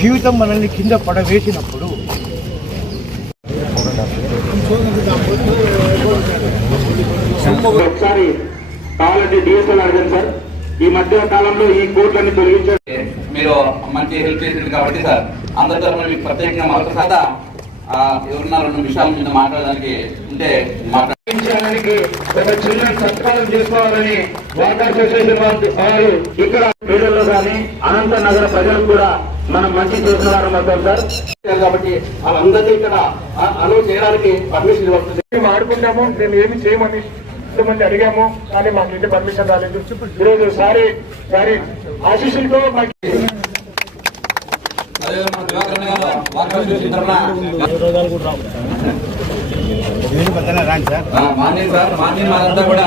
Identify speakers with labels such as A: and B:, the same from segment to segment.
A: జీవితం మనల్ని కింద పడవేసినప్పుడు
B: ఒకసారి కావాలంటే డిఎస్ఎల్ అడగండి సార్. ఈ మధ్య కాలంలో ఈ కోట్లన్నీ తొలగించారు.
C: మీరు మంచి హెల్ప్ చేసింది కాబట్టి సార్ అందరి తరఫున మీకు ప్రత్యేకంగా మరొకసారి ఆ, ఎవరన్నా రెండు విషయాల మీద మాట్లాడడానికి ఉంటే మాట్లాడ
B: తొలగించడానికి ఒక చిన్న సత్కారం చేసుకోవాలని వాటర్ అసోసియేషన్ వారు ఇక్కడ పేదల్లో కానీ అనంత నగర ప్రజలకు కూడా మనం మంచి చేసిన వారు సార్.
C: కాబట్టి వాళ్ళందరినీ ఇక్కడ అనువు చేయడానికి పర్మిషన్ ఇవ్వాలి
D: మేము ఆడుకున్నాము మేము ఏమి చేయమని ఇంతమంది అడిగాము కానీ మాకు ఇంటి పర్మిషన్ రాలేదు. ఈరోజు సారీ సారీ ఆశీస్సులతో మాకు
C: మార్నింగ్ సార్ మార్నింగ్ మాదంతా కూడా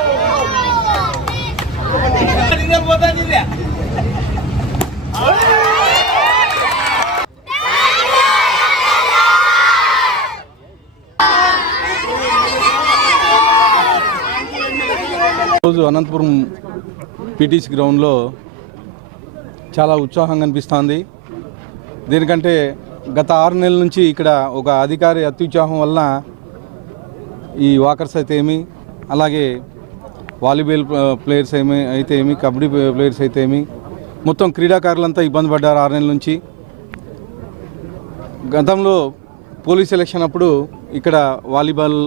E: ఈరోజు అనంతపురం పీటీసీ గ్రౌండ్లో చాలా ఉత్సాహంగా అనిపిస్తుంది. దీనికంటే గత ఆరు నెలల నుంచి ఇక్కడ ఒక అధికారి అత్యుత్సాహం వలన ఈ వాకర్స్ అయితే ఏమి అలాగే వాలీబాల్ ప్లేయర్స్ ఏమి అయితే ఏమి కబడ్డీ ప్లేయర్స్ అయితే ఏమి మొత్తం క్రీడాకారులంతా ఇబ్బంది పడ్డారు ఆరు నెలల నుంచి. గతంలో పోలీస్ ఎలక్షన్ అప్పుడు ఇక్కడ వాలీబాల్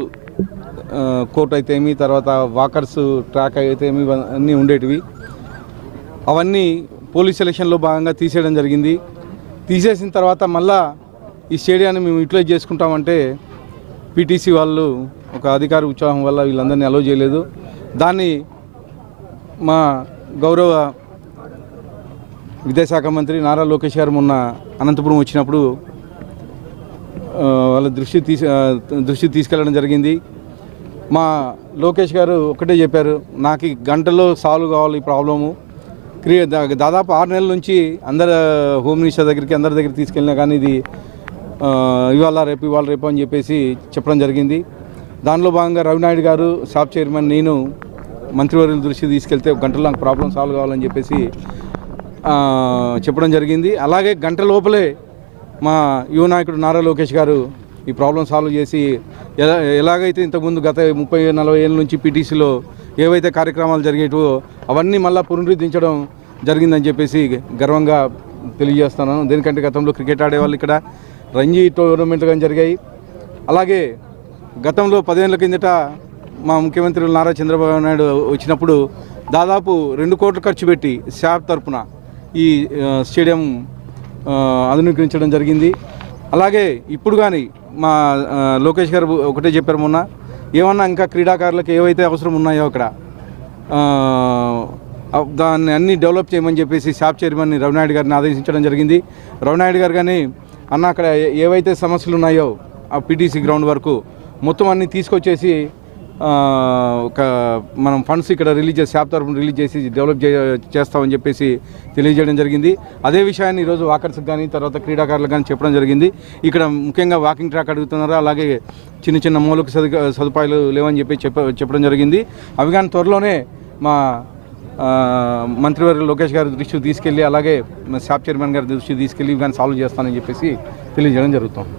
E: కోర్ట్ అయితే ఏమి తర్వాత వాకర్స్ ట్రాక్ అయితే ఏమి అన్నీ ఉండేటివి. అవన్నీ పోలీస్ సెలక్షన్లో భాగంగా తీసేయడం జరిగింది. తీసేసిన తర్వాత మళ్ళా ఈ స్టేడియాన్ని మేము యూటిలైజ్ చేసుకుంటామంటే పీటీసీ వాళ్ళు ఒక అధికార ఉత్సాహం వల్ల వీళ్ళందరినీ అలో చేయలేదు. దాన్ని మా గౌరవ విద్యాశాఖ మంత్రి నారా లోకేష్ గారు మొన్న అనంతపురం వచ్చినప్పుడు వాళ్ళ దృష్టి తీసి దృష్టి తీసుకెళ్ళడం జరిగింది. మా లోకేష్ గారు ఒకటే చెప్పారు నాకు ఈ గంటలో సాల్వ్ కావాలి ఈ ప్రాబ్లము. క్రియ దాదాపు ఆరు నెలల నుంచి అందరు హోమ్ మినిస్టర్ దగ్గరికి అందరి దగ్గరికి తీసుకెళ్ళినా కానీ ఇది ఇవాళ రేపు ఇవాళ రేపు అని చెప్పేసి చెప్పడం జరిగింది. దానిలో భాగంగా రవినాయుడు గారు షాప్ చైర్మన్ నేను మంత్రివర్యుల దృష్టి తీసుకెళ్తే గంటలో నాకు ప్రాబ్లం సాల్వ్ కావాలని చెప్పేసి చెప్పడం జరిగింది. అలాగే గంట లోపలే మా యువ నాయకుడు నారా లోకేష్ గారు ఈ ప్రాబ్లం సాల్వ్ చేసి ఎలా ఎలాగైతే ఇంతకుముందు గత ముప్పై నలభై ఏళ్ళ నుంచి పీటీసీలో ఏవైతే కార్యక్రమాలు జరిగేటివో అవన్నీ మళ్ళీ పునరుద్ధరించడం జరిగిందని చెప్పేసి గర్వంగా తెలియజేస్తున్నాను. దీనికంటే గతంలో క్రికెట్ ఆడేవాళ్ళు ఇక్కడ రంజీ టోర్నమెంట్లు కానీ జరిగాయి. అలాగే గతంలో పదేళ్ళ కిందట మా ముఖ్యమంత్రి నారా చంద్రబాబు నాయుడు వచ్చినప్పుడు దాదాపు రెండు కోట్లు ఖర్చు పెట్టి శాప్ తరపున ఈ స్టేడియం ఆధునీకరించడం జరిగింది. అలాగే ఇప్పుడు కానీ మా లోకేష్ గారు ఒకటే చెప్పారు మొన్న. ఏమన్నా ఇంకా క్రీడాకారులకు ఏవైతే అవసరం ఉన్నాయో అక్కడ దాన్ని అన్ని డెవలప్ చేయమని చెప్పేసి షాప్ చైర్మన్ని రవినాయుడు గారిని ఆదేశించడం జరిగింది. రవినాయుడు గారు కానీ అన్న అక్కడ ఏవైతే సమస్యలు ఉన్నాయో ఆ పీటీసీ గ్రౌండ్ వరకు మొత్తం అన్ని తీసుకొచ్చేసి ఒక మనం ఫండ్స్ ఇక్కడ రిలీజ్ చేసి యాప్ తరఫున రిలీజ్ చేసి డెవలప్ చే చేస్తామని చెప్పేసి తెలియజేయడం జరిగింది. అదే విషయాన్ని ఈరోజు వాకర్స్కి కానీ తర్వాత క్రీడాకారులకు కానీ చెప్పడం జరిగింది. ఇక్కడ ముఖ్యంగా వాకింగ్ ట్రాక్ అడుగుతున్నారు అలాగే చిన్న చిన్న మౌలిక సదుపాయాలు లేవని చెప్పి చెప్ప చెప్పడం జరిగింది. అవి కానీ త్వరలోనే మా మంత్రివర్గ లోకేష్ గారి దృష్టికి తీసుకెళ్ళి అలాగే మా శాప్ చైర్మన్ గారి దృష్టికి తీసుకెళ్ళి ఇవి కానీ సాల్వ్ చేస్తానని చెప్పేసి తెలియజేయడం జరుగుతుంది.